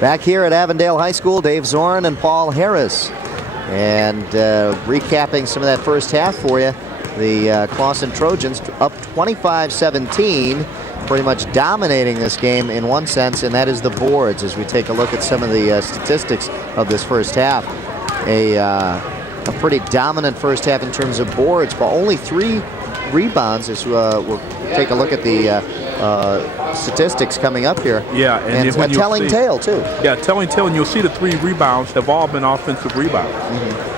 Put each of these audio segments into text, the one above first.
Back here at Avondale High School, Dave Zorn and Paul Harris. And recapping some of that first half for you, the Clawson Trojans up 25-17, pretty much dominating this game in one sense, and that is the boards. As we take a look at some of the statistics of this first half, a pretty dominant first half in terms of boards, but only 3 rebounds. As we'll take a look at the statistics coming up here. Yeah, and a telling tale too. Yeah, telling tale, and you'll see the 3 rebounds have all been offensive rebounds.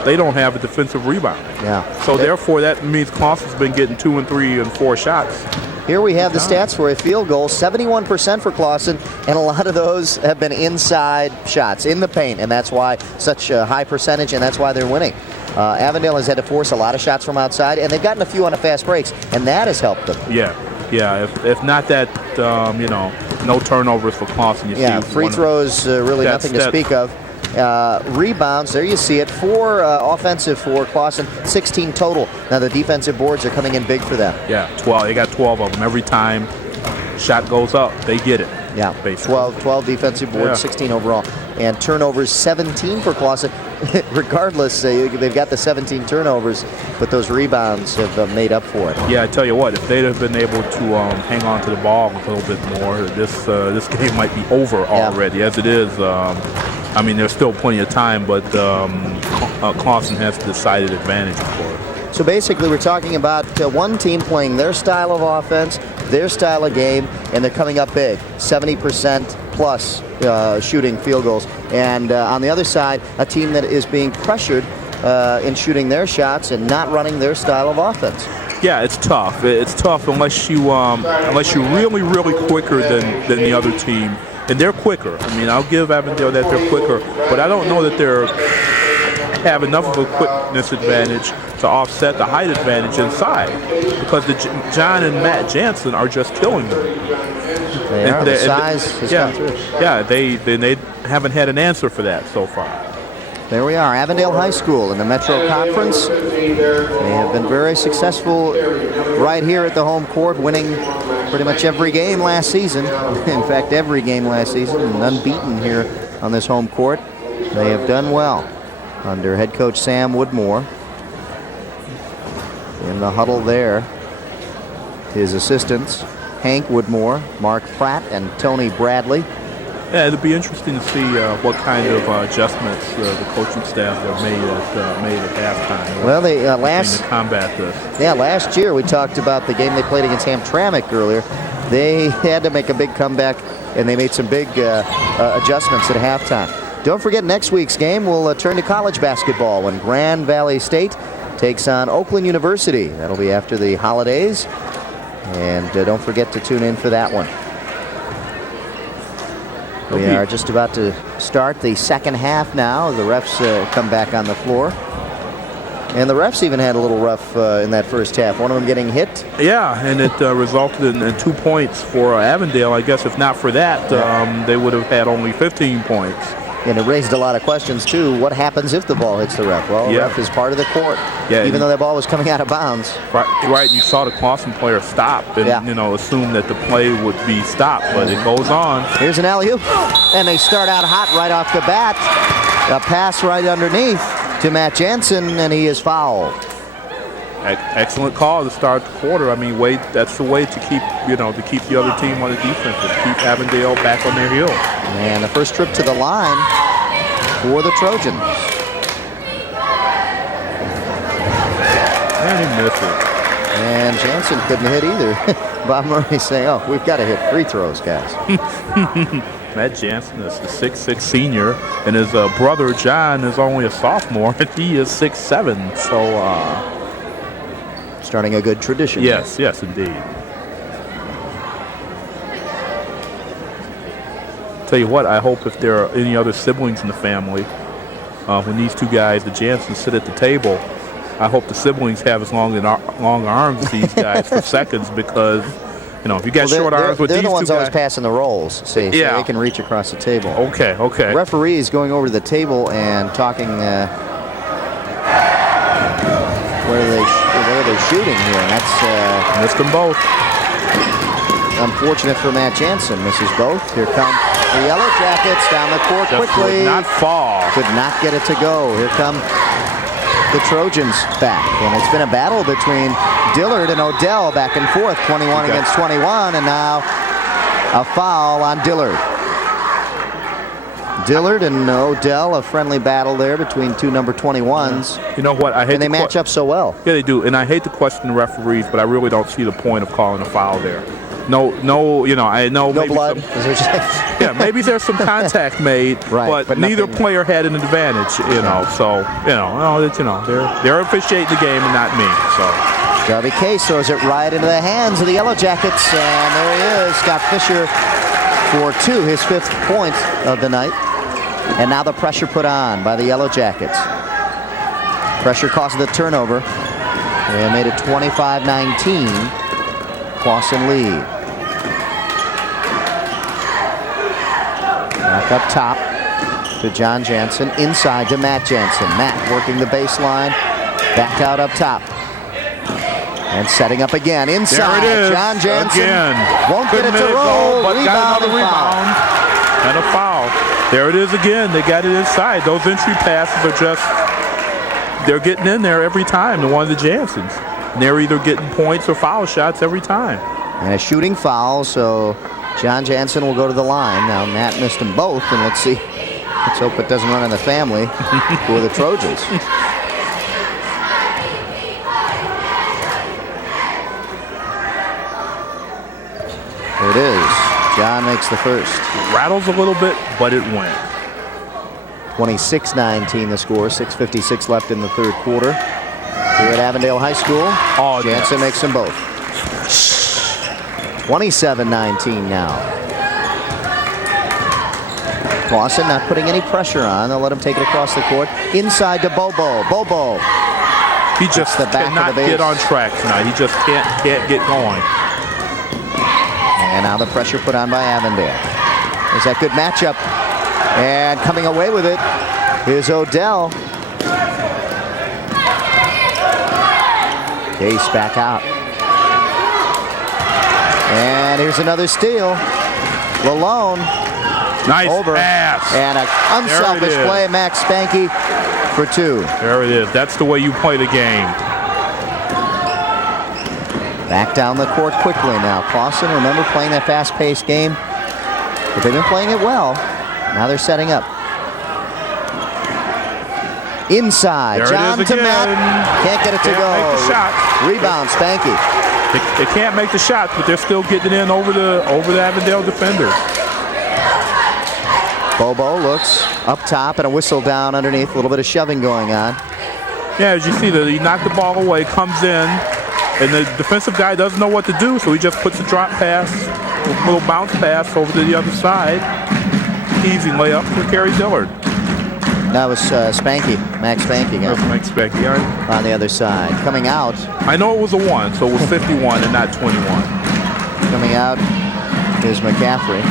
They don't have a defensive rebound. Yeah. So therefore, that means Clawson's been getting 2 and 3 and 4 shots. Here we have the stats for a field goal, 71% for Clawson, and a lot of those have been inside shots, in the paint, and that's why such a high percentage, and that's why they're winning. Avondale has had to force a lot of shots from outside, and they've gotten a few on the fast breaks, and that has helped them. Yeah. Yeah, if not that, you know, no turnovers for Clawson. You see free throws, really nothing to speak of. Rebounds, there you see it. 4 offensive for Clawson, 16 total. Now the defensive boards are coming in big for them. Yeah, 12. They got 12 of them. Every time shot goes up, they get it. Yeah, basically. 12 defensive boards, 16 overall. And turnovers, 17 for Clawson. Regardless, they've got the 17 turnovers, but those rebounds have made up for it. Yeah, I tell you what, if they'd have been able to hang on to the ball a little bit more, this game might be over already. As it is, I mean, there's still plenty of time, but Clawson has a decided advantage for it. So basically, we're talking about one team playing their style of offense, their style of game, and they're coming up big, 70% plus shooting field goals. And on the other side, a team that is being pressured in shooting their shots and not running their style of offense. Yeah, it's tough. It's tough unless you're really, really quicker than the other team. And they're quicker. I mean, I'll give Avondale that they're quicker, but I don't know that they're have enough of a quickness advantage to offset the height advantage inside, because John and Matt Jansen are just killing them. The size has come through. Yeah, they haven't had an answer for that so far. There we are, Avondale High School in the Metro Conference. They have been very successful right here at the home court, winning pretty much every game last season. In fact, every game last season, and unbeaten here on this home court. They have done well under head coach Sam Woodmore. In the huddle there, his assistants, Hank Woodmore, Mark Pratt, and Tony Bradley. Yeah, it'll be interesting to see what kind of adjustments the coaching staff have made at halftime. Well, they to combat this. Yeah, last year we talked about the game they played against Hamtramck earlier. They had to make a big comeback, and they made some big adjustments at halftime. Don't forget, next week's game will turn to college basketball when Grand Valley State takes on Oakland University. That'll be after the holidays, and don't forget to tune in for that one. We are just about to start the second half now. The refs come back on the floor. And the refs even had a little rough in that first half. One of them getting hit. Yeah, and it resulted in 2 points for Avondale. I guess if not for that, they would have had only 15 points. And it raised a lot of questions, too. What happens if the ball hits the ref? Well, the ref is part of the court, even though that ball was coming out of bounds. Right, you saw the Clawson player stop and, you know, assume that the play would be stopped, but it goes on. Here's an alley-oop, and they start out hot right off the bat. A pass right underneath to Matt Jansen, and he is fouled. Excellent call to start the quarter. I mean, that's the way to keep the other team on the defense, to keep Avondale back on their heels. And the first trip to the line for the Trojans. And he missed it. And Jansen couldn't hit either. Bob Murray saying, "Oh, we've got to hit free throws, guys." Matt Jansen is a 6'6" senior, and his brother John is only a sophomore, and he is 6'7". So. Starting a good tradition. Yes, yes, indeed. Tell you what, I hope if there are any other siblings in the family, when these two guys, the Jansens, sit at the table, I hope the siblings have as long arms as these guys for seconds, because, you know, if you got short arms with these two guys. They're the ones always passing the rolls, so they can reach across the table. Okay. The referee is going over to the table and talking where are they shooting here? And that's missed them both. unfortunate for Matt Jansen. Misses both. Here come the Yellow Jackets down the court quickly. Would not fall. Could not get it to go. Here come the Trojans back. And it's been a battle between Dillard and Odell back and forth. 21 against 21. And now a foul on Dillard. Dillard and Odell, a friendly battle there between two number 21s. You know what? I hate and they match up so well. Yeah, they do. And I hate to question the referees, but I really don't see the point of calling a foul there. No, you know, I know. No blood. Yeah, maybe there's some contact made, right, but neither player had an advantage. You know, so they're officiating the game and not me. So. Darby Case throws it right into the hands of the Yellow Jackets, and there he is, Scott Fisher for 2, his 5th point of the night. And now the pressure put on by the Yellow Jackets. Pressure caused the turnover. They made it 25-19. Clawson lead. Back up top to John Jansen. Inside to Matt Jansen. Matt working the baseline. Back out up top. And setting up again. Inside. There it is. John Jansen again. won't get it to roll. But got another rebound. And a foul. There it is again. They got it inside. Those entry passes are just, they're getting in there every time, the one of the Jansens. And they're either getting points or foul shots every time. And a shooting foul, so John Jansen will go to the line. Now Matt missed them both, and let's see. Let's hope it doesn't run in the family for the Trojans. There it is. John makes the first. Rattles a little bit, but it went. 26-19 the score. 6:56 left in the third quarter. Here at Avondale High School, Jansen makes them both. 27-19 now. Clawson not putting any pressure on. They'll let him take it across the court. Inside to Bobo. Bobo. He just cannot get on track tonight. He just can't get going. And now the pressure put on by Avondale. There's that good matchup. And coming away with it is Odell. Case back out. And here's another steal. Lalone. Nice over. Pass. And an unselfish play. Max Spanky for 2. There it is. That's the way you play the game. Back down the court quickly now. Clawson, remember, playing that fast-paced game. But they've been playing it well. Now they're setting up. Inside. There John it is to again. Matt. Can't get it to go. Make the shot. Rebound, Spanky. They can't make the shots, but they're still getting in over the Avondale defenders. Bobo looks up top and a whistle down underneath. A little bit of shoving going on. Yeah, as you see, he knocked the ball away, comes in, and the defensive guy doesn't know what to do, so he just puts a drop pass, a little bounce pass over to the other side. Easy layup for Kerry Dillard. That was Spanky, Max Spanky. Max Spanky, all right. On the other side. Coming out. I know it was a 1, so it was 51 and not 21. Coming out is McCaffrey.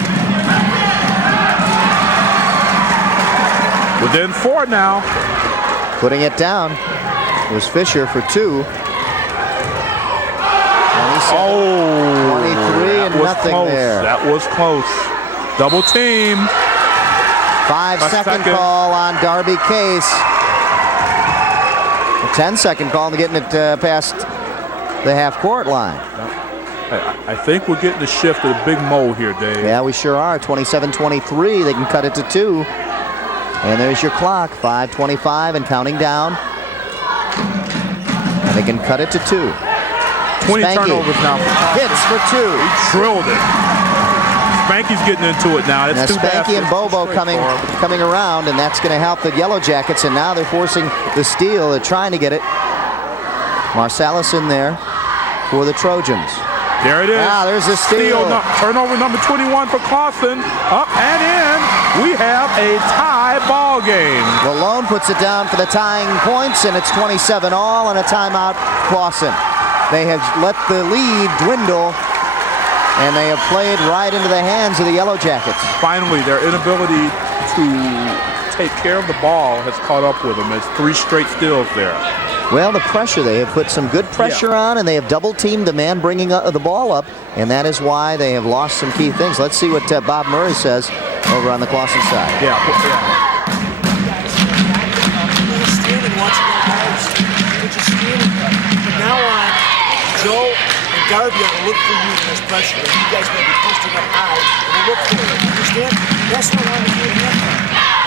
Within 4 now. Putting it down. It was Fisher for 2. 23 and nothing close. there. That was close. Double team. 5-second call on Darby Case. A 10-second call to getting it past the half-court line. I think we're getting the shift of the big Mo here, Dave. Yeah, we sure are. 27-23. They can cut it to 2. And there's your clock. 5:25 and counting down. And they can cut it to 2. 20 Spanky turnovers now. hits for 2. He drilled it. Spanky's getting into it now. Now Spanky and Bobo coming around, and that's going to help the Yellow Jackets. And now they're forcing the steal. They're trying to get it. Marsalis in there for the Trojans. There it is. Ah, there's a steal. Turnover number 21 for Clawson. Up and in. We have a tie ball game. Malone puts it down for the tying points, and it's 27-all and a timeout, Clawson. They have let the lead dwindle, and they have played right into the hands of the Yellow Jackets. Finally, their inability to take care of the ball has caught up with them. It's 3 straight steals there. Well, the pressure, they have put some good pressure on, and they have double-teamed the man bringing the ball up, and that is why they have lost some key things. Let's see what Bob Murray says over on the Clawson side. Yeah. From now on, Joe and Darby are going to look for you in this pressure. You guys may be posting up high, and we'll look for you. Understand? That's what I want to do.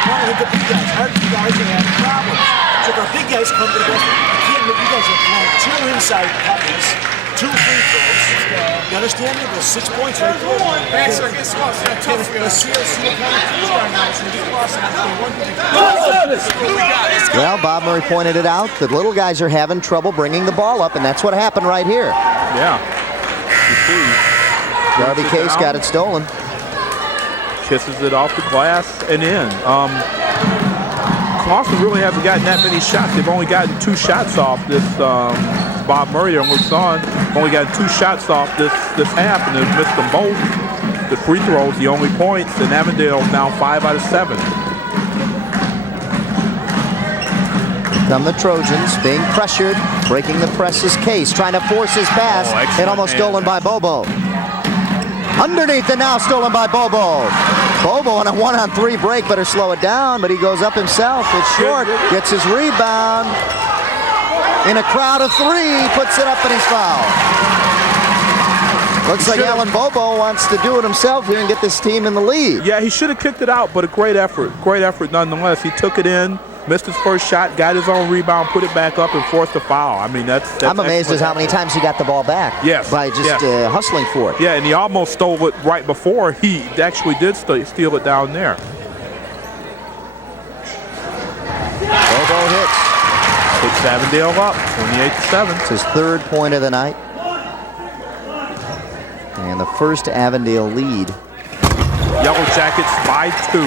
I want to hit the big guys. Our big guys are having problems. So if our big guys come to the best, you can't make you guys are throwing 2 inside puppies, 2 free throws. You understand me? There's 6 points right there. Let's see what kind of teams are now. It's going to be Clawson. Well, Bob Murray pointed it out. The little guys are having trouble bringing the ball up, and that's what happened right here. Yeah. You see. Darby Case got it stolen. Kisses it off the glass and in. Clawson really hasn't gotten that many shots. They've only gotten 2 shots off this. Bob Murray there looks on. Only gotten 2 shots off this half, and they've missed them both. The free throws, the only points, and Avondale now 5 out of 7. Come the Trojans, being pressured, breaking the press is Case, trying to force his pass, and almost stolen by Bobo. Underneath and now stolen by Bobo. Bobo on a 1-on-3 break, better slow it down, but he goes up himself. It's short, gets his rebound. In a crowd of 3, puts it up and he's fouled. Looks like Alan Bobo wants to do it himself here and get this team in the lead. Yeah, he should have kicked it out, but a great effort nonetheless. He took it in, missed his first shot, got his own rebound, put it back up, and forced a foul. I mean, that's I'm amazed at how many times he got the ball back. Yes. By just hustling for it. Yeah, and he almost stole it right before he actually did steal it down there. Bobo hits. Puts Avondale up, 28-7. It's his 3rd point of the night. And the first Avondale lead. Yellow Jackets by 2.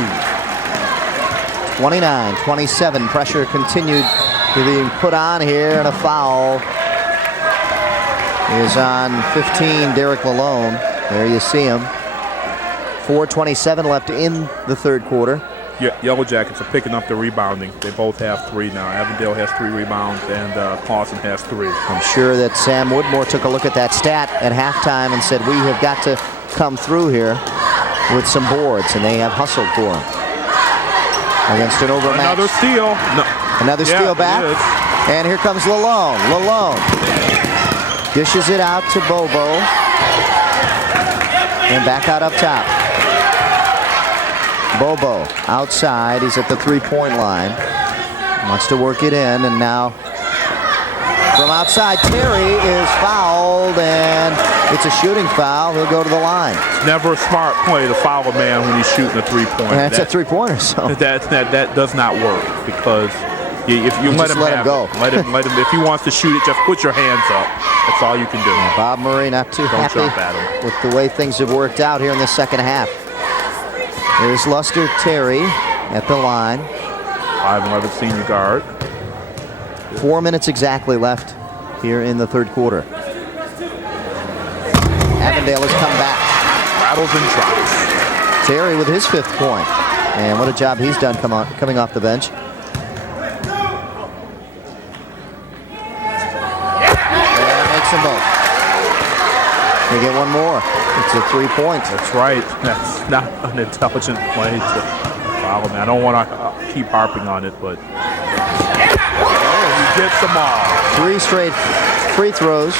29-27. Pressure continued to be put on here, and a foul is on 15, Derek Lalone. There you see him. 4:27 left in the 3rd quarter. Yellow Jackets are picking up the rebounding. They both have 3 now. Avondale has 3 rebounds, and Clawson has 3. I'm sure that Sam Woodmore took a look at that stat at halftime and said, we have got to come through here with some boards, and they have hustled for him. Against an overmatched. Another steal. No. Another steal back. And here comes Lalone. Lalone dishes it out to Bobo. And back out up top. Bobo outside. He's at the 3-point line. Wants to work it in, and now from outside, Terry is fouled, and it's a shooting foul. He'll go to the line. It's never a smart play to foul a man when he's shooting a 3-pointer. And that's a 3-pointer. So that does not work, because if you let him go, let him. If he wants to shoot it, just put your hands up. That's all you can do. Bob Murray not too happy with the way things have worked out here in the second half. There's Luster Terry at the line. 5'11" senior guard. 4 minutes exactly left here in the 3rd quarter. Avondale has come back. Rattles and drops. Terry with his 5th point. And what a job he's done coming off the bench. And makes them both. They get one more. It's a 3-point. That's right. That's not an intelligent play to foul him. I don't want to keep harping on it, but he gets them all. 3 straight free throws.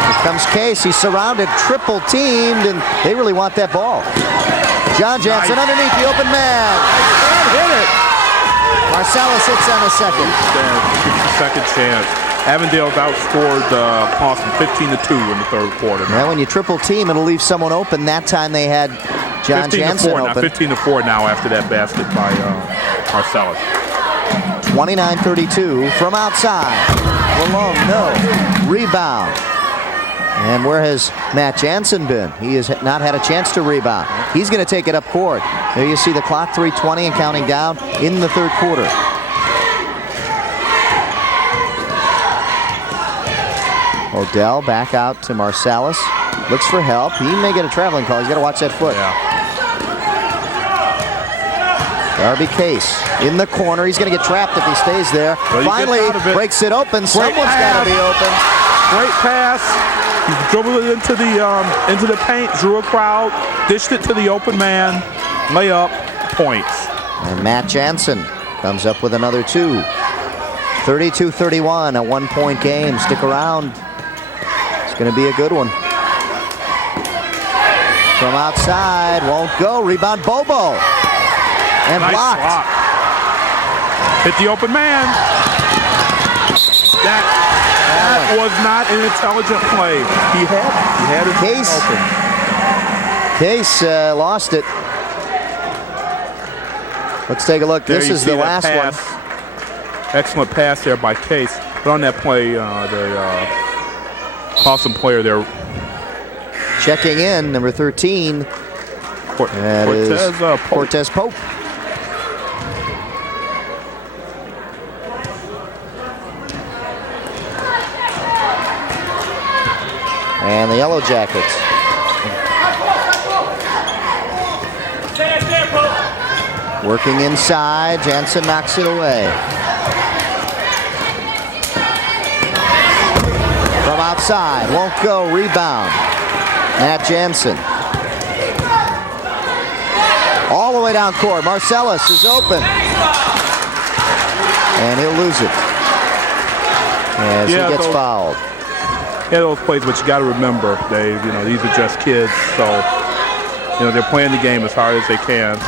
Here comes Case. He's surrounded, triple teamed, and they really want that ball. John Jansen underneath the open man. And hit it. Marcellus hits on the second. Second chance. Avondale's outscored Clawson 15-2 in the 3rd quarter. Now, when you triple team, it'll leave someone open. That time they had John Jansen open. 15-4 now after that basket by Marcellus. 29-32 from outside. Malone, no. Rebound. And where has Matt Jansen been? He has not had a chance to rebound. He's going to take it up court. There you see the clock, 3:20 and counting down in the 3rd quarter. Odell back out to Marcellus. Looks for help. He may get a traveling call. He's got to watch that foot. Yeah. Darby Case in the corner. He's going to get trapped if he stays there. Well, finally breaks it open. Someone's got to be open. Great pass. He dribbled it into the paint, drew a crowd, dished it to the open man. Layup, points. And Matt Jansen comes up with another 2. 32-31, a 1-point game. Stick around. It's going to be a good one. From outside, won't go. Rebound, Bobo. And nice blocked. Block. Hit the open man. That was not an intelligent play. He had his Case open. Case lost it. Let's take a look. There this you is see the that last pass. one. Excellent pass there by Case. But on that play, the Clawson player there. Checking in, number 13. That is Cortez Pope. And the Yellow Jackets. Working inside, Jansen knocks it away. From outside, won't go, rebound. Matt Jansen. All the way down court, Marcellus is open. And he'll lose it as he gets fouled. Yeah, those plays, but you got to remember, Dave, these are just kids, so, they're playing the game as hard as they can.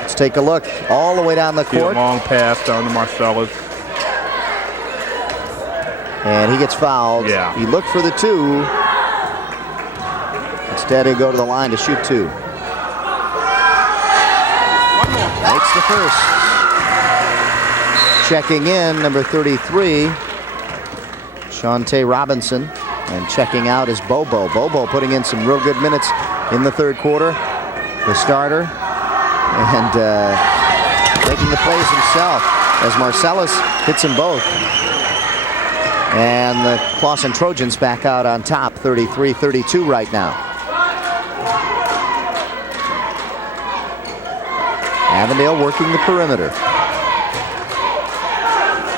Let's take a look. All the way down the court. A long pass down to Marcellus. And he gets fouled. Yeah. He looked for the 2. Instead, he'll go to the line to shoot 2. Makes the first. Checking in, number 33. Shantae Robinson, and checking out is Bobo. Bobo putting in some real good minutes in the third quarter. The starter, and making the plays himself as Marcellus hits them both. And the Clawson Trojans back out on top, 33-32 right now. Avondale working the perimeter.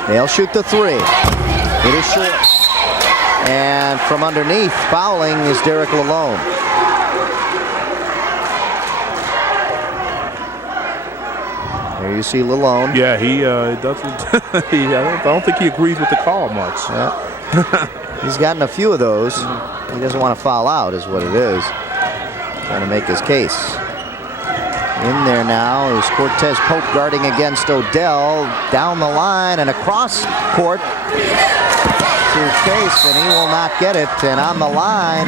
They'll shoot the 3. It is short. And from underneath, fouling is Derek Lalone. There you see Lalone. Yeah, he doesn't. I don't think he agrees with the call much. Yeah. He's gotten a few of those. He doesn't want to foul out, is what it is. Trying to make his case. In there now is Cortez Pope guarding against Odell. Down the line and across court to Case, and he will not get it. And on the line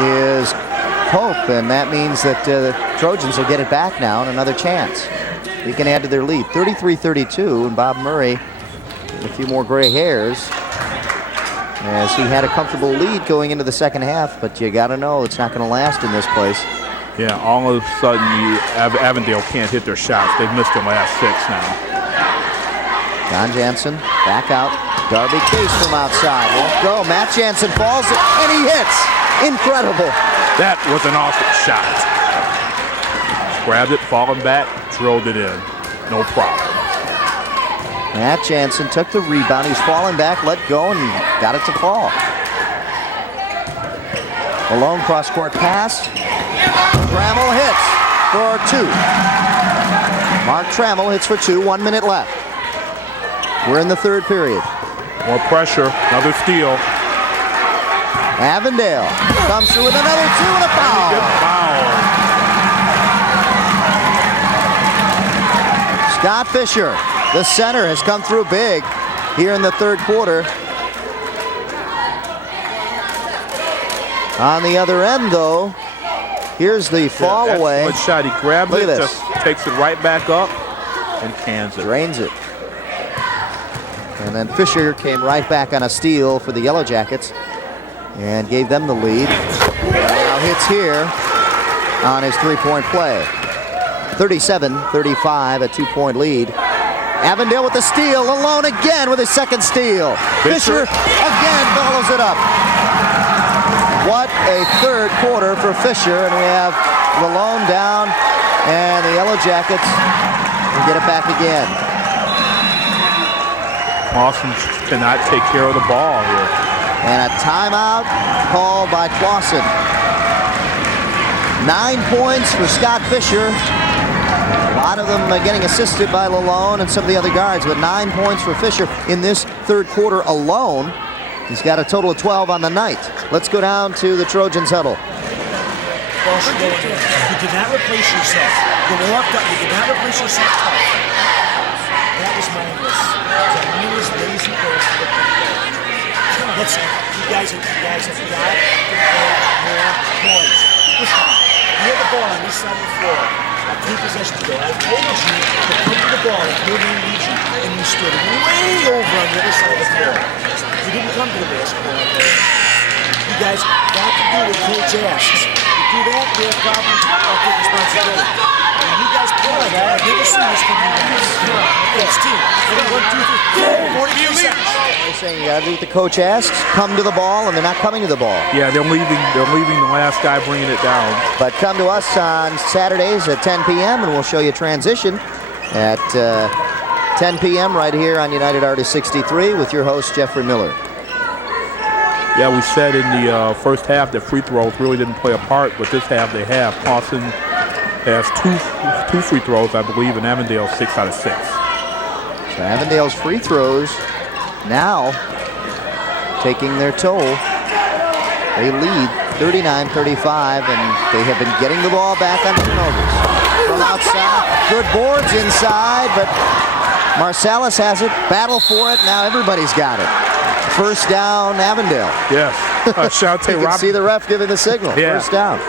is Pope, and that means that the Trojans will get it back now and another chance. He can add to their lead, 33-32, and Bob Murray with a few more gray hairs as he had a comfortable lead going into the second half, but you got to know it's not going to last in this place. Yeah, all of a sudden Avondale can't hit their shots. They've missed their last 6 now. John Jansen back out. Darby Case from outside. Won't go. Matt Jansen falls and he hits. Incredible. That was an awesome shot. Grabbed it, falling back, drilled it in. No problem. Matt Jansen took the rebound. He's falling back, let go, and got it to fall. A long cross-court pass. Trammell hits for 2. Mark Trammell hits for 2. 1 minute left. We're in the third period. More pressure. Another steal. Avondale comes through with another 2 and a foul. Good foul. Scott Fisher, the center, has come through big here in the third quarter. On the other end, though, here's the fall away. Excellent shot. He grabs it, just takes it right back up, and cans it. Drains it. And then Fisher came right back on a steal for the Yellow Jackets and gave them the lead. Now hits here on his three-point play. 37-35, a 2-point lead. Avondale with the steal, alone again with his second steal. Fisher again follows it up. What a third quarter for Fisher, and we have Malone down And the Yellow Jackets will get it back again. Clawson cannot take care of the ball here. And a timeout called by Clawson. 9 points for Scott Fisher. A lot of them getting assisted by Lalone and some of the other guards, but 9 points for Fisher in this third quarter alone. He's got a total of 12 on the night. Let's go down to the Trojans huddle. You did not replace yourself. You walked up. You did not replace yourself. That was mindless. It was a mindless, lazy person. Let's you guys have got to play more points. Listen, you had the ball on this side of the floor. 3 possessions ago, I told you to come to the ball if you're going to need you, and you stood way over on the other side of the floor. You didn't come to the basketball out there. You guys got to do what Coach asks. You do that, we have problems. I'll take responsibility. When you guys play like that, I've never seen this from you guys. Yes, team. 1, 2, 3, 4, 43 seconds. They're saying you got to do what the coach asks. Come to the ball, and they're not coming to the ball. Yeah, they're leaving the last guy bringing it down. But come to us on Saturdays at 10 p.m. and we'll show you transition at 10 p.m. right here on United Artists 63 with your host, Jeffrey Miller. Yeah, we said in the first half that free throws really didn't play a part, but this half they have. Clawson has two free throws, I believe, and Avondale 6 out of 6. So Avondale's free throws now taking their toll. They lead 39-35, and they have been getting the ball back on turnovers. From outside, good boards inside, but Marsalis has it. Battle for it. Now everybody's got it. First down, Avondale. Yes. You can see the ref giving the signal. Yeah. First down.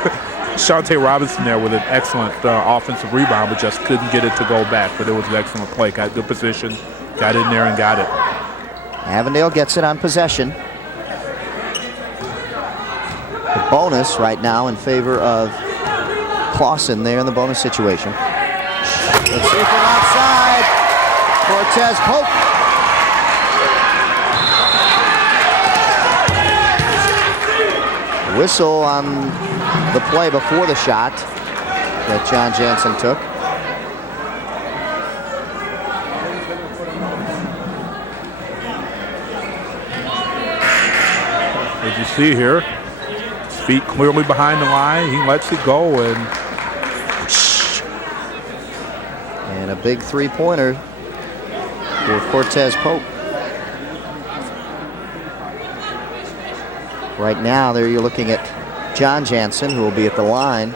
Shantae Robinson there with an excellent offensive rebound, but just couldn't get it to go back. But it was an excellent play. Got good position, got in there and got it. Avondale gets it on possession. The bonus right now in favor of Clawson there in the bonus situation. Let's see from outside. Cortez Pope. Whistle on the play before the shot that John Jansen took. As you see here, his feet clearly behind the line. He lets it go, and a big three-pointer for Cortez Pope. Right now, there you're looking at John Jansen, who will be at the line.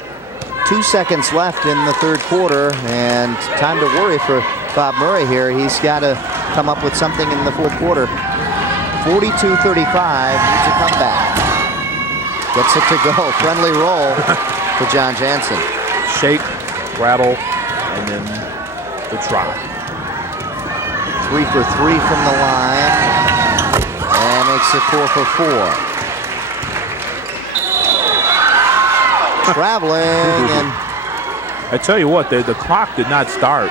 2 seconds left in the third quarter, and time to worry for Bob Murray here. He's got to come up with something in the fourth quarter. 42-35, needs a comeback. Gets it to go. Friendly roll for John Jansen. shake, rattle, and then the drop. 3 for 3 from the line, and makes it 4 for 4. Traveling, and I tell you what, the clock did not start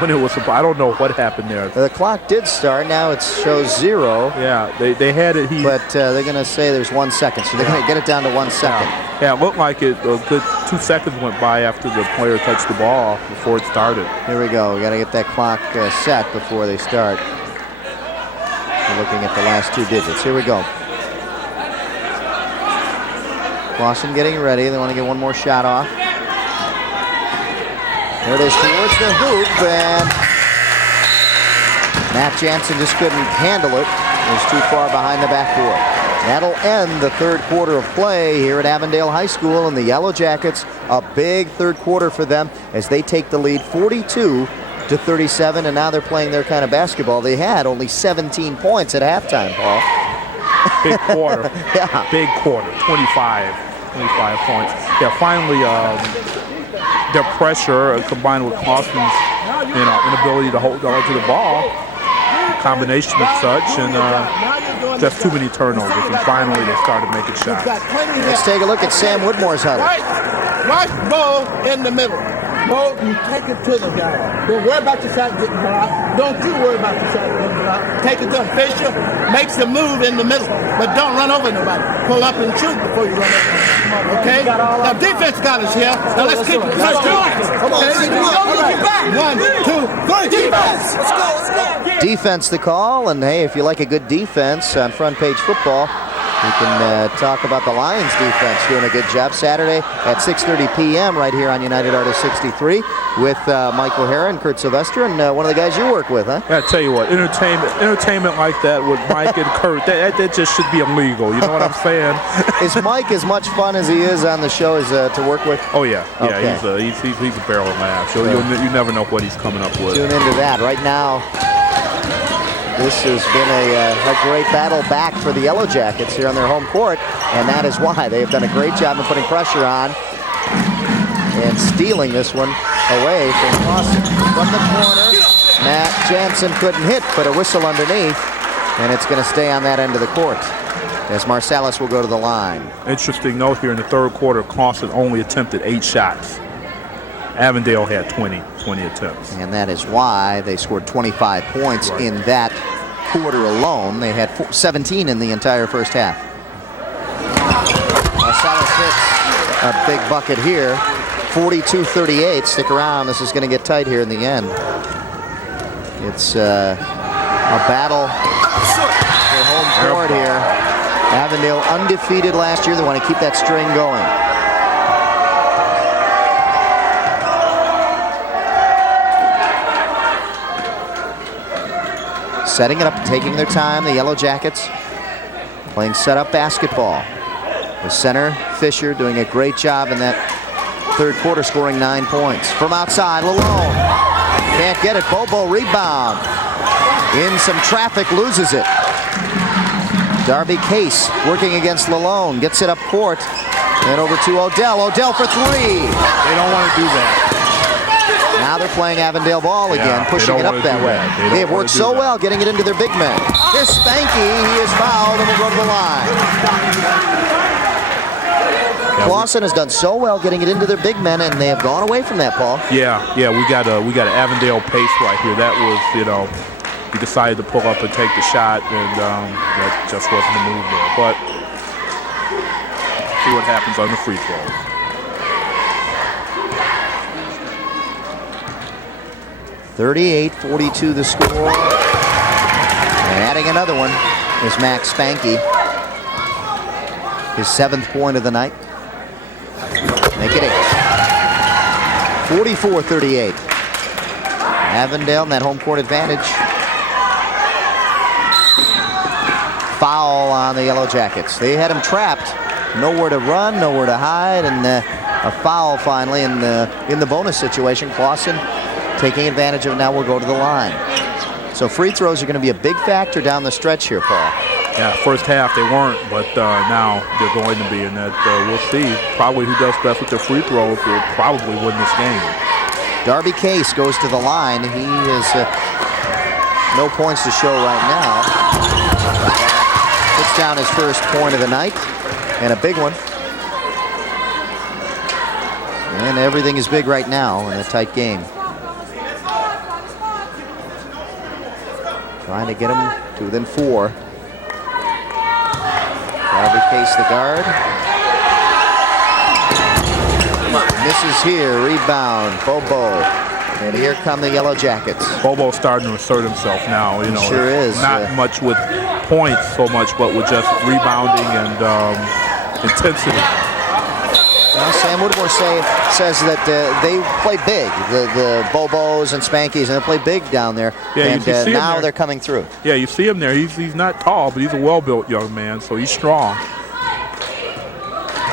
when it was. I don't know what happened there. the clock did start. Now it shows 0. Yeah, they had it. But they're going to say there's 1 second, so they're going to get it down to 1 second. Yeah, it looked like it. A good 2 seconds went by after the player touched the ball before it started. Here we go. We got to get that clock set before they start. We're looking at the last 2 digits. Here we go. Clawson getting ready. They want to get one more shot off. There it is towards the hoop, and Matt Jansen just couldn't handle it. It was too far behind the backboard. That'll end the third quarter of play here at Avondale High School, and the Yellow Jackets, a big third quarter for them as they take the lead 42-37, and now they're playing their kind of basketball. They had only 17 points at halftime, Paul. Big quarter. Yeah. Big quarter. 25 points. Yeah, finally, their pressure combined with Clawson's inability to hold on to the ball, combination of such, and just too many turnovers, and finally they started making shots. Let's take a look at Sam Woodmore's huddle. Right ball in the middle. Go and take it to the guy. Don't worry about your shot getting blocked. Don't you worry about your shot getting blocked. Take it to him. Fisher makes the move in the middle, but don't run over nobody. Pull up and shoot before you run over. Okay? Now defense got us here. Now let's keep it. Let's do it. Come on. Don't look it back. 1, 2, 3. Defense. Let's go. Let's go. Defense the call, and hey, if you like a good defense on Front Page Football, we can talk about the Lions defense doing a good job Saturday at 6:30 p.m. right here on United Artists 63 with Mike O'Hara and Kurt Sylvester and one of the guys you work with, huh? Yeah, I tell you what, entertainment like that with Mike and Kurt, that just should be illegal. You know what I'm saying? Is Mike as much fun as he is on the show as to work with? Oh yeah, Okay. he's a barrel of laughs. So you never know what he's coming up with. Tune into that right now. This has been a great battle back for the Yellow Jackets here on their home court, and that is why they have done a great job of putting pressure on and stealing this one away from Clawson. From the corner, Matt Jansen couldn't hit, but a whistle underneath, and it's going to stay on that end of the court as Marsalis will go to the line. Interesting note here in the third quarter, Clawson only attempted 8 shots. Avondale had 20 attempts. And that is why they scored 25 points in that quarter alone. They had 17 in the entire first half. Marsalis hits a big bucket here. 42-38. Stick around. This is going to get tight here in the end. It's a battle for home court here. Avondale undefeated last year. They want to keep that string going. Setting it up, taking their time, the Yellow Jackets playing set-up basketball. The center, Fisher, doing a great job in that third quarter, scoring 9 points. From outside, Lalone can't get it. Bobo rebound. In some traffic, loses it. Darby Case working against Lalone, gets it up court. And over to Odell. Odell for 3. They don't want to do that. Now they're playing Avondale ball again, pushing it up that way. They have worked so well getting it into their big men. Here's Spanky. He is fouled and will go to the line. Clawson has done so well getting it into their big men, and they have gone away from that, Paul. Yeah, we got an Avondale pace right here. That was, he decided to pull up and take the shot, and that just wasn't the move there. But see what happens on the free throw. 38-42 the score. And adding another one is Max Spanky. His 7th point of the night. Make it 8. 44-38. Avondale in that home court advantage. Foul on the Yellow Jackets. They had him trapped. Nowhere to run, nowhere to hide, and a foul finally in the bonus situation. Clawson taking advantage of it now will go to the line. So free throws are going to be a big factor down the stretch here, Paul. Yeah, first half they weren't, but now they're going to be, and that we'll see. Probably who does best with their free throws will probably win this game. Darby Case goes to the line. He has no points to show right now. Puts down his first point of the night, and a big one. And everything is big right now in a tight game. Trying to get him to within 4. Darby Case, the guard. Misses here. Rebound. Bobo. And here come the Yellow Jackets. Bobo's starting to assert himself now. Sure is. Not much with points so much, but with just rebounding and intensity. Well, Sam Woodmore says that they play big, the Bobos and Spankies, and they play big down there. Yeah, and now they're coming through. Yeah, you see him there. He's not tall, but he's a well-built young man, so he's strong.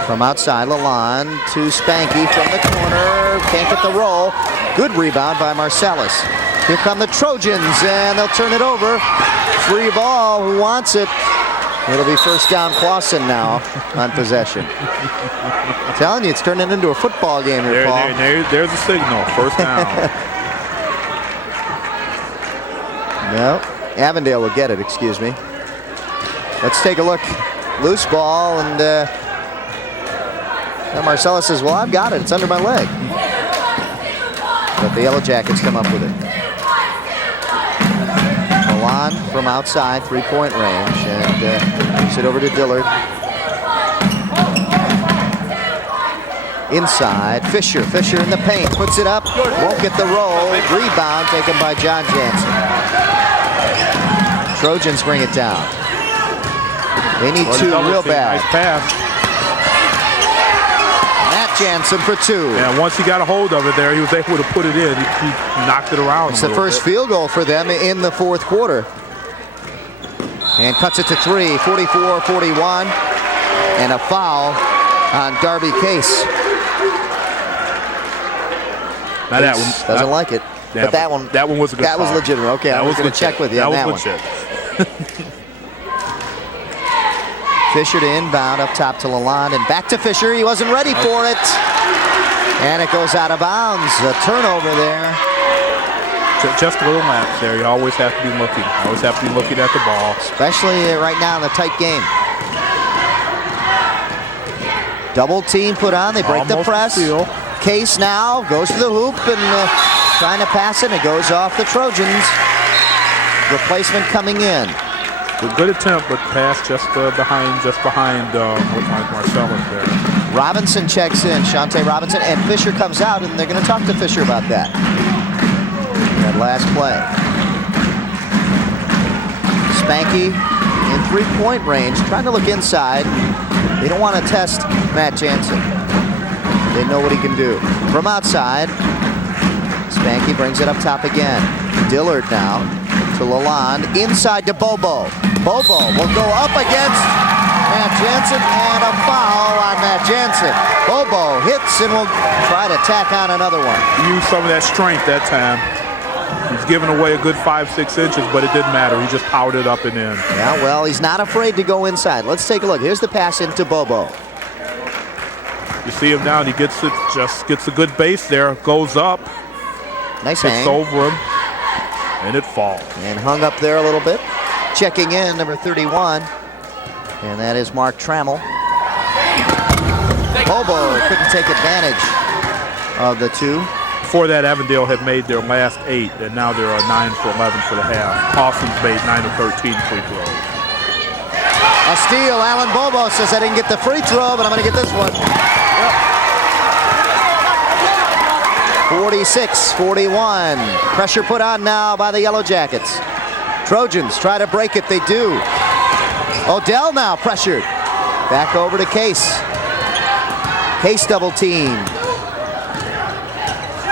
From outside, Lalonde to Spanky from the corner. Can't get the roll. Good rebound by Marsalis. Here come the Trojans, and they'll turn it over. Free ball. Who wants it? It'll be first down Clawson now on possession. I'm telling you, it's turning into a football game here, Paul. There's a signal. First down. No, Avondale will get it, excuse me. Let's take a look. Loose ball, and Marsalis says, well, I've got it. It's under my leg. But the Yellow Jackets come up with it. Milan from outside, 3-point range, and moves it over to Dillard. Inside, Fisher in the paint, puts it up, won't get the roll. Rebound taken by John Jansen. Trojans bring it down. They need two real bad. Nice pass. Matt Jansen for two. And once he got a hold of it there, he was able to put it in. He knocked it around. It's the first field goal for them in the fourth quarter. And cuts it to three, 44-41. And a foul on Darby Case. Now that one doesn't like it. Yeah, but that one was a good That foul. was legitimate. Okay, I was going to check with you on that one. Fisher to inbound up top to Lalonde and back to Fisher. He wasn't ready for it. And it goes out of bounds. A turnover there. Just a little lapse there. You always have to be looking. Always have to be looking at the ball. Especially right now in a tight game. Double team put on. They break the press. Case now goes to the hoop and trying to pass it. It goes off the Trojans. Replacement coming in. Good attempt, but pass just behind Marcellus there. Robinson checks in, Shante Robinson, and Fisher comes out, and they're going to talk to Fisher about that. That last play. Spanky in 3-point range, trying to look inside. They don't want to test Matt Jansen. They know what he can do. From outside, Spanky brings it up top again. Dillard now to Lalonde, inside to Bobo. Bobo will go up against Matt Jansen, and a foul on Matt Jansen. Bobo hits and will try to tack on another one. He used some of that strength that time. He's given away a good 5-6 inches, but it didn't matter. He just powered it up and in. Yeah, well, he's not afraid to go inside. Let's take a look. Here's the pass into Bobo. You see him now, and he gets it, just gets a good base there, goes up, Nice hits hang. over him, and it falls. And hung up there a little bit. Checking in, number 31, and that is Mark Trammell. Bobo couldn't take advantage of the two. Before that, Avondale had made their last 8, and now they're 9 for 11 for the half. Clawson's made 9 of 13 free throws. A steal. Alan Bobo says, I didn't get the free throw, but I'm going to get this one. 46-41. Pressure put on now by the Yellow Jackets. Trojans try to break it. They do. Odell now pressured. Back over to Case. Case double team.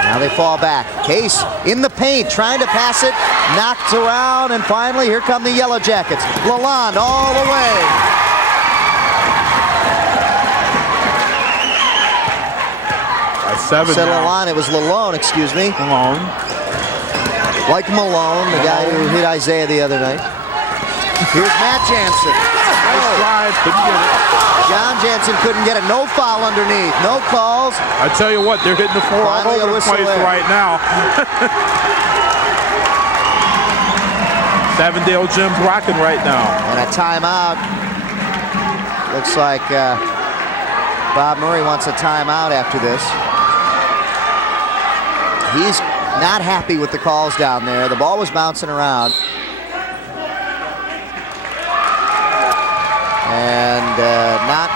Now they fall back. Case in the paint, trying to pass it. Knocked around, and finally, here come the Yellow Jackets. Lalonde all the way. By 7 Said now. Lalonde, it was Lalone, excuse me. Malone. Like Malone, the guy who hit Isaiah the other night. Here's Matt Jansen. Nice drive, couldn't get it. John Jansen couldn't get it. No foul underneath. No calls. I tell you what, they're hitting the floor all Finally a over the whistle place there. right now. Avondale Gym's rocking right now. And a timeout. Looks like Bob Murray wants a timeout after this. He's not happy with the calls down there. The ball was bouncing around. And not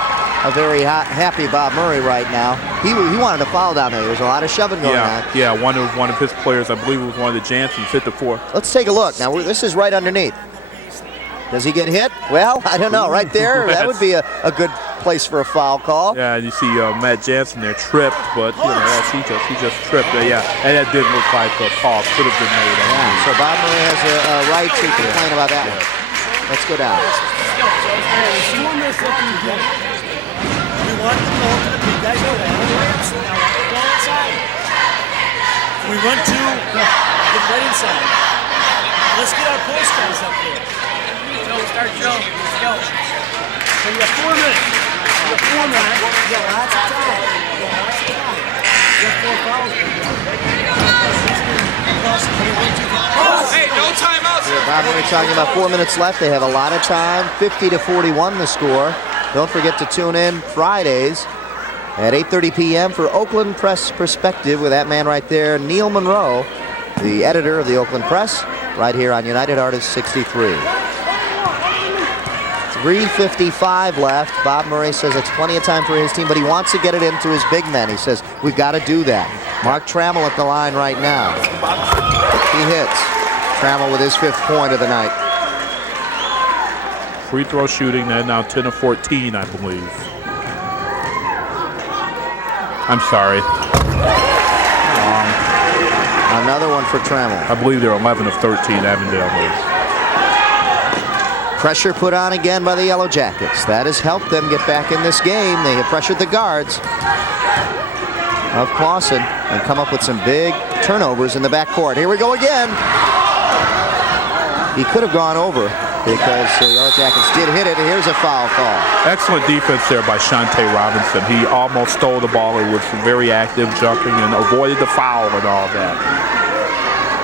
a very happy Bob Murray right now. He wanted a foul down there. There was a lot of shoving going on. Yeah, one of his players, I believe it was one of the Jansens, hit the floor. Let's take a look. Now, this is right underneath. Does he get hit? Well, I don't know. Right there, that would be a good place for a foul call. Yeah, and you see Matt Jansen there tripped, but he just tripped. Yeah, and that didn't look like a call. Could have been made. Yeah, so Bob Murray has a right to complain about that one. Let's go down. We want the ball to the big guys go down the ramps. Now let's go inside. We run to the right inside. Let's get our post guys up there. Joe, start Joe. Let's go. So you have 4 minutes. You have 4 minutes. You got lots of time. You have 4 fouls. Hey, no timeouts. Bob Murray talking about 4 minutes left. They have a lot of time. 50-41 the score. Don't forget to tune in Fridays at 8:30 p.m. for Oakland Press Perspective with that man right there, Neil Monroe, the editor of the Oakland Press, right here on United Artists 63. 3:55 left. Bob Murray says it's plenty of time for his team, but he wants to get it into his big men. He says, we've got to do that. Mark Trammell at the line right now. He hits. Trammell with his 5th point of the night. Free throw shooting, they're now 10 of 14, I believe. I'm sorry. Another one for Trammell. I believe they're 11 of 13, Avondale is. Pressure put on again by the Yellow Jackets. That has helped them get back in this game. They have pressured the guards of Clawson and come up with some big turnovers in the backcourt. Here we go again. He could have gone over because the Yellow Jackets did hit it. Here's a foul call. Excellent defense there by Shante Robinson. He almost stole the ball. He was very active, jumping, and avoided the foul and all that.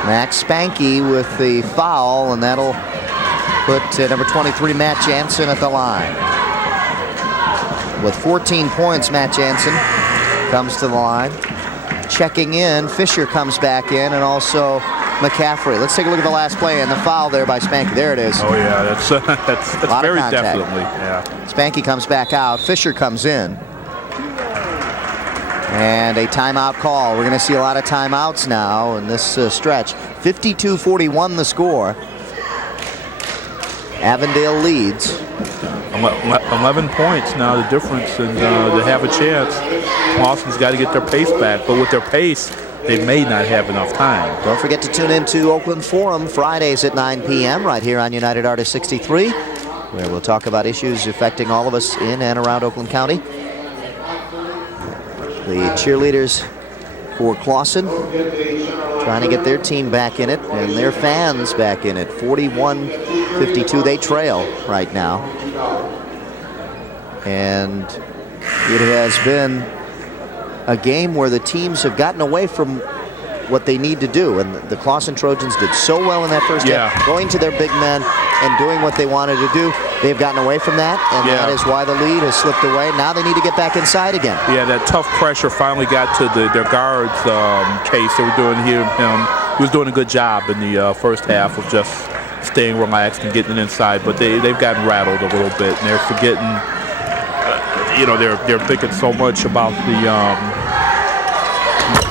Max Spanky with the foul, and that'll put number 23, Matt Jansen, at the line. With 14 points, Matt Jansen comes to the line. Checking in, Fisher comes back in, and also McCaffrey. Let's take a look at the last play and the foul there by Spanky. There it is. Oh yeah, that's very definitely. Yeah. Spanky comes back out. Fisher comes in. And a timeout call. We're going to see a lot of timeouts now in this stretch. 52-41 the score. Avondale leads. 11 points now, the difference, and to have a chance. Clawson's got to get their pace back, but with their pace, they may not have enough time. Don't forget to tune in to Oakland Forum Fridays at 9 p.m. right here on United Artists 63, where we'll talk about issues affecting all of us in and around Oakland County. The cheerleaders for Clawson trying to get their team back in it and their fans back in it. 41-52, they trail right now. And it has been a game where the teams have gotten away from what they need to do. And the Clawson Trojans did so well in that first half, going to their big men and doing what they wanted to do. They've gotten away from that, and that is why the lead has slipped away. Now they need to get back inside again. Yeah, that tough pressure finally got to their guards' case. They were doing him. He was doing a good job in the first half of just staying relaxed and getting inside, but they've gotten rattled a little bit, and they're forgetting. They're thinking so much about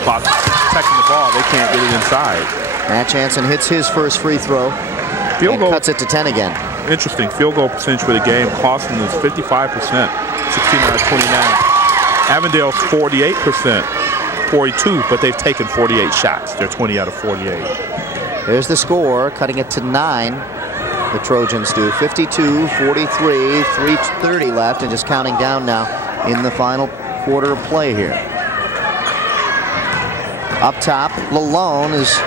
about protecting the ball, they can't get it inside. Matt Jansen hits his first free throw. Field goal cuts it to 10 again. Interesting field goal percentage for the game. Clawson is 55%, 16 out of 29. Avondale's 48%, 42, but they've taken 48 shots. They're 20 out of 48. There's the score, cutting it to 9. The Trojans do 52-43, 3:30 left, and just counting down now in the final quarter of play here. Up top, Lalone is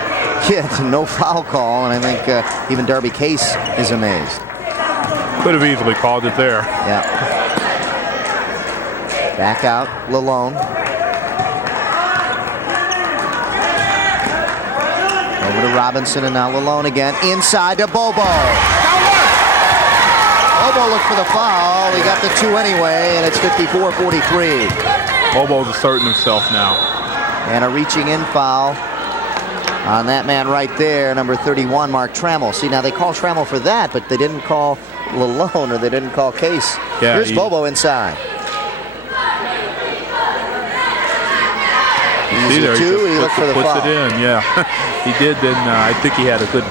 no foul call, and I think even Darby Case is amazed. Could have easily called it there. Yeah. Back out, Lalone. Over to Robinson, and now Lalone again. Inside to Bobo. Bobo looked for the foul. He got the 2 anyway, and it's 54-43. Bobo's asserting himself now. And a reaching in foul on that man right there, number 31, Mark Trammell. See, now they call Trammell for that, but they didn't call Lalone, or they didn't call Case. Yeah, here's Bobo inside. See there, he looked for the foul. Puts it in, yeah. He did, then I think he had a good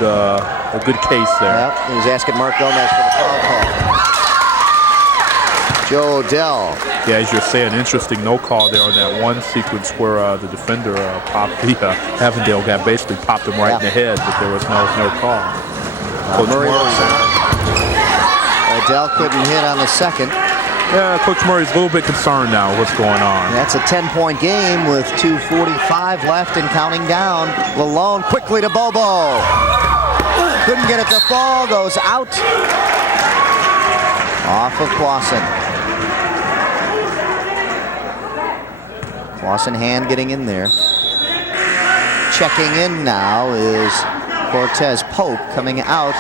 case there. Yep, he was asking Mark Gomez for the foul call. Joe Odell. Yeah, as you're saying, interesting no call there on that one sequence where the defender popped Avondale basically popped him right in the head, but there was no call. Coach Murray. Odell couldn't hit on the second. Yeah, Coach Murray's a little bit concerned now what's going on. That's a 10-point game with 2:45 left and counting down. Lalone quickly to Bobo. Couldn't get it to fall, goes out. Off of Clawson. Clawson hand getting in there. Checking in now is Cortez Pope. Coming out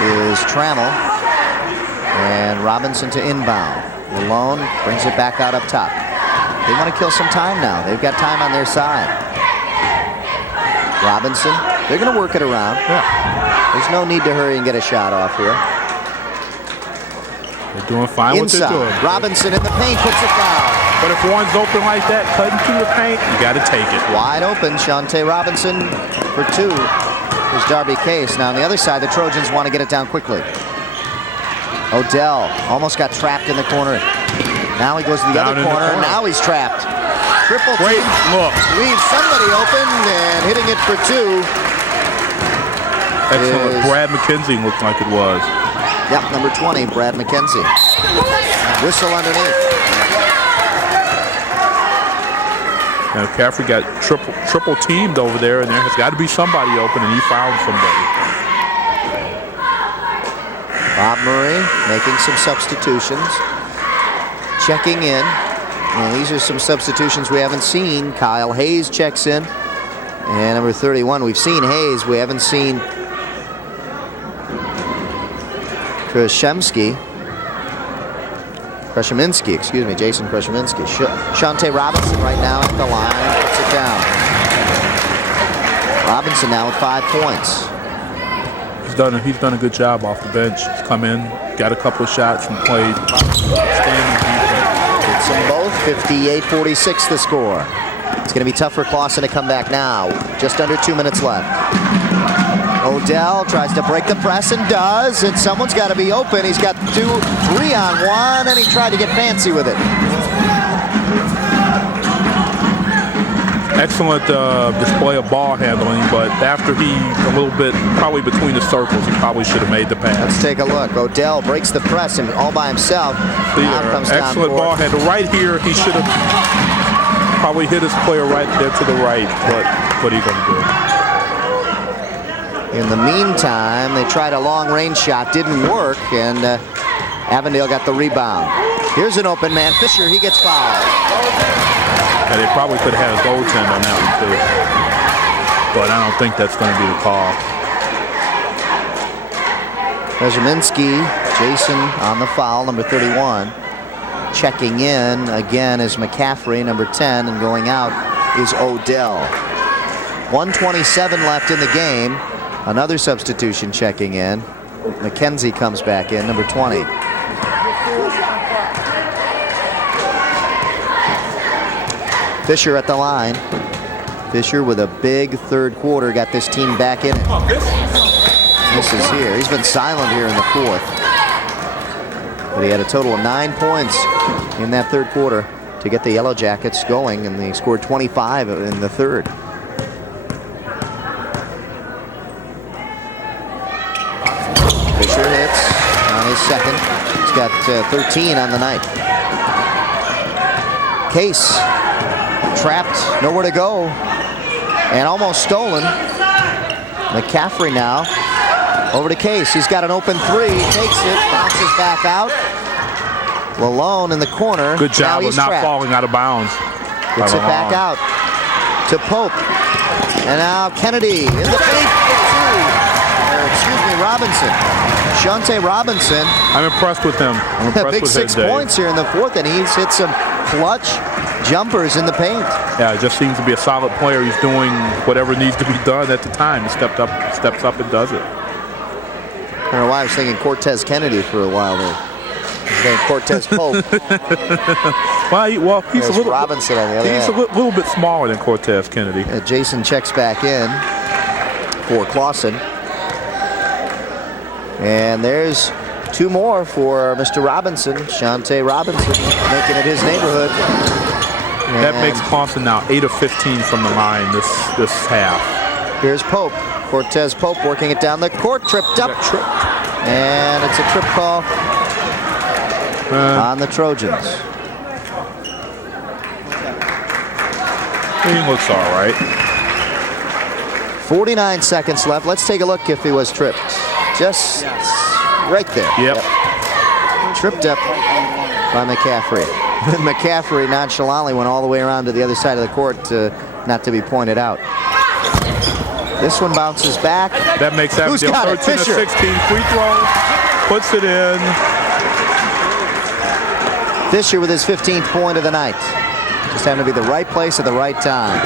is Trammell. And Robinson to inbound. Malone brings it back out up top. They want to kill some time now. They've got time on their side. Robinson, they're going to work it around. Yeah. There's no need to hurry and get a shot off here. They're doing fine what they're doing. Robinson in the paint puts it down. But if one's open like that, cutting through the paint, you got to take it. Wide open, Shante Robinson for 2. There's Darby Case. Now on the other side, the Trojans want to get it down quickly. Odell almost got trapped in the corner. Now he goes to the other corner. Now he's trapped. Triple Great team. look. Leaves somebody open and hitting it for 2. Excellent. Brad McKenzie looked like it was. Yep, number 20, Brad McKenzie. Whistle underneath. Now McCaffrey got triple teamed over there, and there has got to be somebody open, and he found somebody. Bob Murray making some substitutions. Checking in. And these are some substitutions we haven't seen. Kyle Hayes checks in. And number 31, we've seen Hayes. We haven't seen Krasheminski, excuse me, Jason Krasheminski. Shante Robinson right now at the line, puts it down. Robinson now with 5 points. He's done a good job off the bench. He's come in, got a couple of shots, and played standing defense. It's them both. 58-46 the score. It's going to be tough for Clawson to come back now. Just under 2 minutes left. Odell tries to break the press and does, and someone's got to be open. He's got 2, 3 on 1, and he tried to get fancy with it. Excellent display of ball handling, but after a little bit, probably between the circles, he probably should have made the pass. Let's take a look. Odell breaks the press and all by himself. Excellent ball handle. Right here, he should have probably hit his player right there to the right, but what are you going to do? In the meantime, they tried a long-range shot, didn't work, and Avondale got the rebound. Here's an open man. Fisher, he gets fouled. Yeah, they probably could have had a goaltend on that one, too. But I don't think that's going to be the call. Krasheminski, Jason on the foul, number 31. Checking in again is McCaffrey, number 10, and going out is Odell. 1:27 left in the game. Another substitution checking in. McKenzie comes back in, number 20. Fisher at the line. Fisher with a big third quarter got this team back in it. This is here. He's been silent here in the fourth. But he had a total of 9 points in that third quarter to get the Yellow Jackets going, and they scored 25 in the third. Fisher hits on his second. He's got 13 on the night. Case trapped, nowhere to go, and almost stolen. McCaffrey now over to Case. He's got an open 3, takes it, bounces back out. Malone in the corner. Good job of not falling out of bounds. Gets it back out to Pope, and now Kennedy in the paint for 2. Robinson. Shante Robinson. I'm impressed with him. I'm impressed big with 6 points here in the fourth, and he's hit some clutch jumpers in the paint. Yeah, it just seems to be a solid player. He's doing whatever needs to be done at the time. He steps up and does it. I don't know why I was thinking Cortez Kennedy for a while there. Cortez Pope. well, he's a little Robinson on the other He's end. a little bit smaller than Cortez Kennedy. Jason checks back in for Clawson. And there's 2 more for Mr. Robinson. Shante Robinson making it his neighborhood. That makes Clawson now 8 of 15 from the line this half. Here's Pope. Cortez Pope working it down the court. Tripped up. And it's a trip call on the Trojans. He looks all right. 49 seconds left. Let's take a look if he was tripped. Just right there. Yep. Tripped up by McCaffrey. McCaffrey nonchalantly went all the way around to the other side of the court not to be pointed out. This one bounces back. That makes Avondale 13 of 16 free throws. Puts it in. Fisher with his 15th point of the night. Just happened to be the right place at the right time.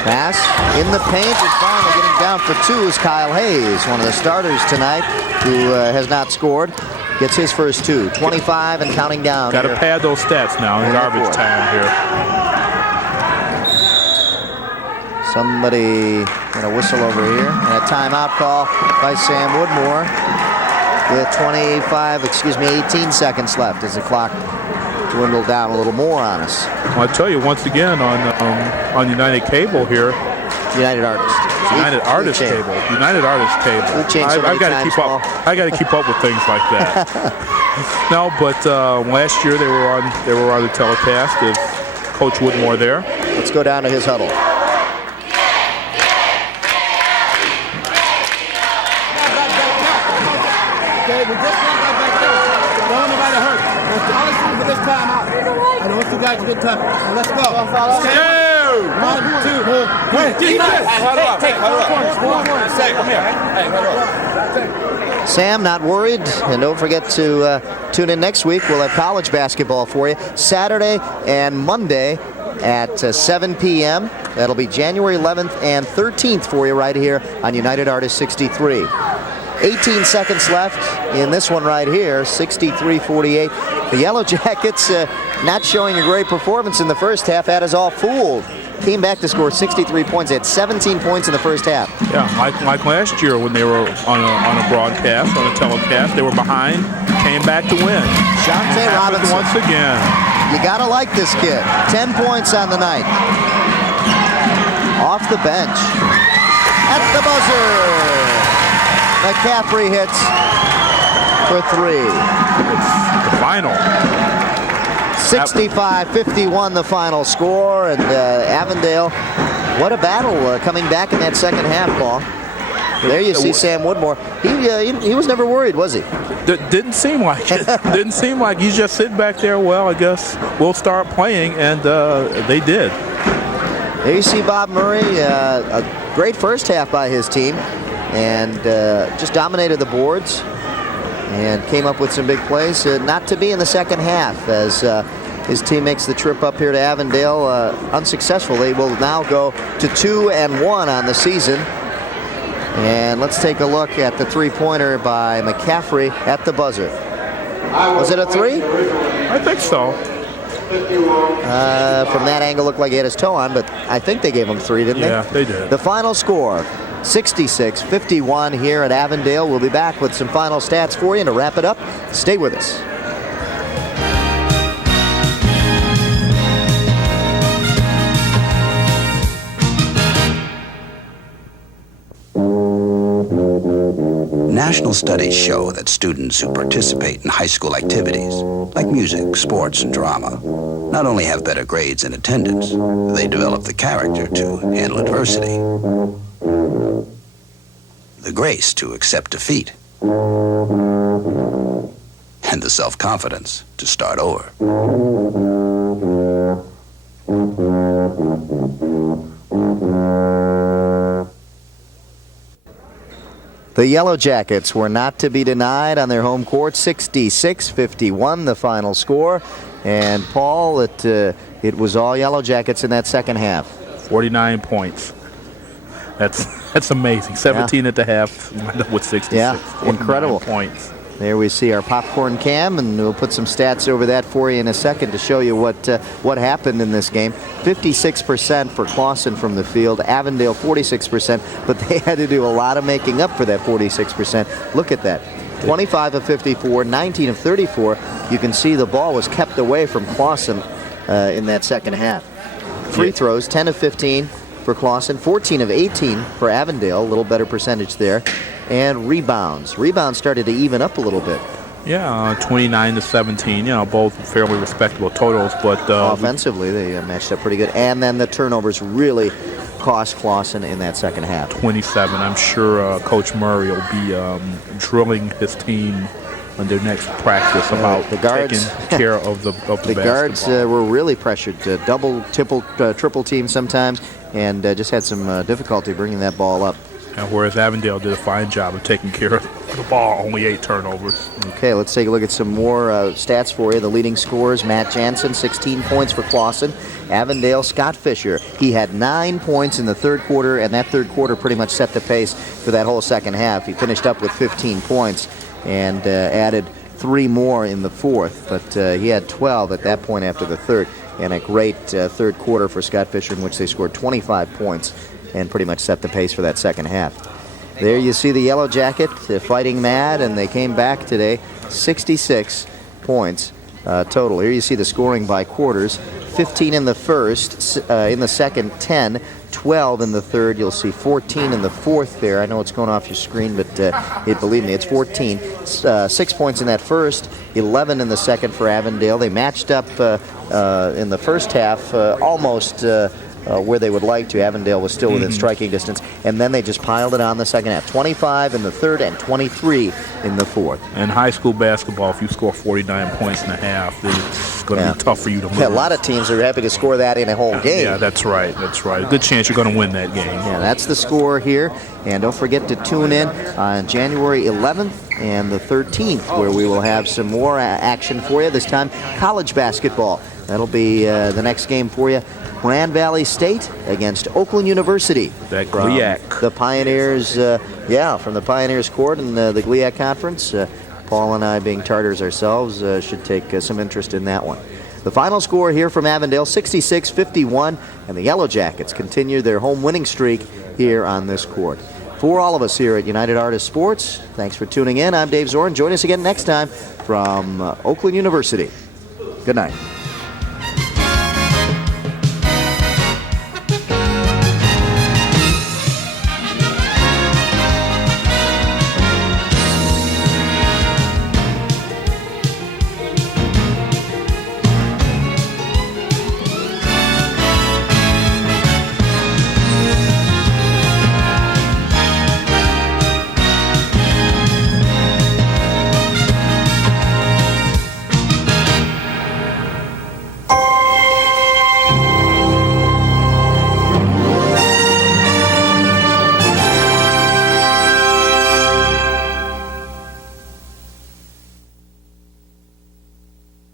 Pass in the paint, and finally getting down for two is Kyle Hayes, one of the starters tonight, who has not scored. Gets his first two, 25 and counting down. Got to pad those stats now in garbage time here. Somebody going to whistle over here. And a timeout call by Sam Woodmore with 18 seconds left as the clock dwindled down a little more on us. Well, I tell you, once again on United Cable here. United Artists. United Artists Cable. United Artists Cable. I've got to keep up. I got to keep up with things like that. No, but last year they were on the telecast with Coach Woodmore there. Let's go down to his huddle. Okay, we just got back there. Don't want nobody hurt. That's the only thing for this time out. I don't want you guys to get tough. Let's go. Okay. 1, 2, 3. Sam, not worried, and don't forget to tune in next week. We'll have college basketball for you Saturday and Monday at 7 p.m. That'll be January 11th and 13th for you right here on United Artists 63. 18 seconds left in this one right here, 63-48. The Yellow Jackets not showing a great performance in the first half, had us all fooled. Came back to score 63 points. They had 17 points in the first half. Yeah, like last year when they were on a broadcast, on a telecast, they were behind, came back to win. Shante Robinson. Once again. You gotta like this kid. 10 points on the night. Off the bench. At the buzzer. McCaffrey hits for three. It's the final. 65-51 the final score, and Avondale, what a battle coming back in that second half, Paul. There you see Sam Woodmore. He was never worried, was he? Didn't seem like it. Didn't seem like he's just sitting back there. Well, I guess we'll start playing, and they did. There you see Bob Murray, a great first half by his team, and just dominated the boards and came up with some big plays. Not to be in the second half as his team makes the trip up here to Avondale unsuccessful. They will now go to 2-1 on the season. And let's take a look at the three-pointer by McCaffrey at the buzzer. Was it a three? I think so. From that angle, looked like he had his toe on, but I think they gave him three, didn't they? Yeah, they did. The final score, 66-51 here at Avondale. We'll be back with some final stats for you. And to wrap it up, stay with us. National studies show that students who participate in high school activities, like music, sports, and drama, not only have better grades and attendance, they develop the character to handle adversity, the grace to accept defeat, and the self-confidence to start over. The Yellow Jackets were not to be denied on their home court. 66-51 the final score. And Paul, it was all Yellow Jackets in that second half. 49 points. That's amazing. 17 at the half with 66. Yeah, incredible points. There we see our popcorn cam, and we'll put some stats over that for you in a second to show you what happened in this game. 56% for Clawson from the field, Avondale 46%, but they had to do a lot of making up for that 46%. Look at that. 25 of 54, 19 of 34. You can see the ball was kept away from Clawson in that second half. Free throws, 10 of 15 for Clawson, 14 of 18 for Avondale, a little better percentage there. And rebounds. Rebounds started to even up a little bit. Yeah, 29 to 17. You know, both fairly respectable totals, but offensively they matched up pretty good. And then the turnovers really cost Clawson in that second half. 27. I'm sure Coach Murray will be drilling his team on their next practice about the guards, taking care of the basketball. Guards were really pressured, double, triple team sometimes, and just had some difficulty bringing that ball up. And whereas Avondale did a fine job of taking care of the ball, only 8 turnovers. Okay, let's take a look at some more stats for you. The leading scorers, Matt Jansen, 16 points for Clawson. Avondale, Scott Fisher. He had 9 points in the third quarter, and that third quarter pretty much set the pace for that whole second half. He finished up with 15 points and added 3 more in the fourth, but he had 12 at that point after the third. And a great third quarter for Scott Fisher in which they scored 25 points and pretty much set the pace for that second half. There you see the Yellow Jacket fighting mad, and they came back today, 66 points total. Here you see the scoring by quarters, 15 in the first, in the second 10, 12 in the third. You'll see 14 in the fourth there. I know it's going off your screen, but believe me, it's 14. 6 points in that first, 11 in the second for Avondale. They matched up in the first half almost where they would like to. Avondale was still within striking distance, and then they just piled it on the second half. 25 in the third and 23 in the fourth. In high school basketball, if you score 49 points in a half, it's going to be tough for you to move. Yeah, a lot of teams are happy to score that in a whole game. Yeah, that's right. That's right. A good chance you're going to win that game. Yeah, that's the score here. And don't forget to tune in on January 11th and the 13th, where we will have some more action for you, this time college basketball. That'll be the next game for you. Grand Valley State against Oakland University. That GLIAC. The Pioneers, from the Pioneers court in the GLIAC conference. Paul and I, being Tartars ourselves, should take some interest in that one. The final score here from Avondale, 66-51, and the Yellow Jackets continue their home winning streak here on this court. For all of us here at United Artists Sports, thanks for tuning in. I'm Dave Zorn. Join us again next time from Oakland University. Good night.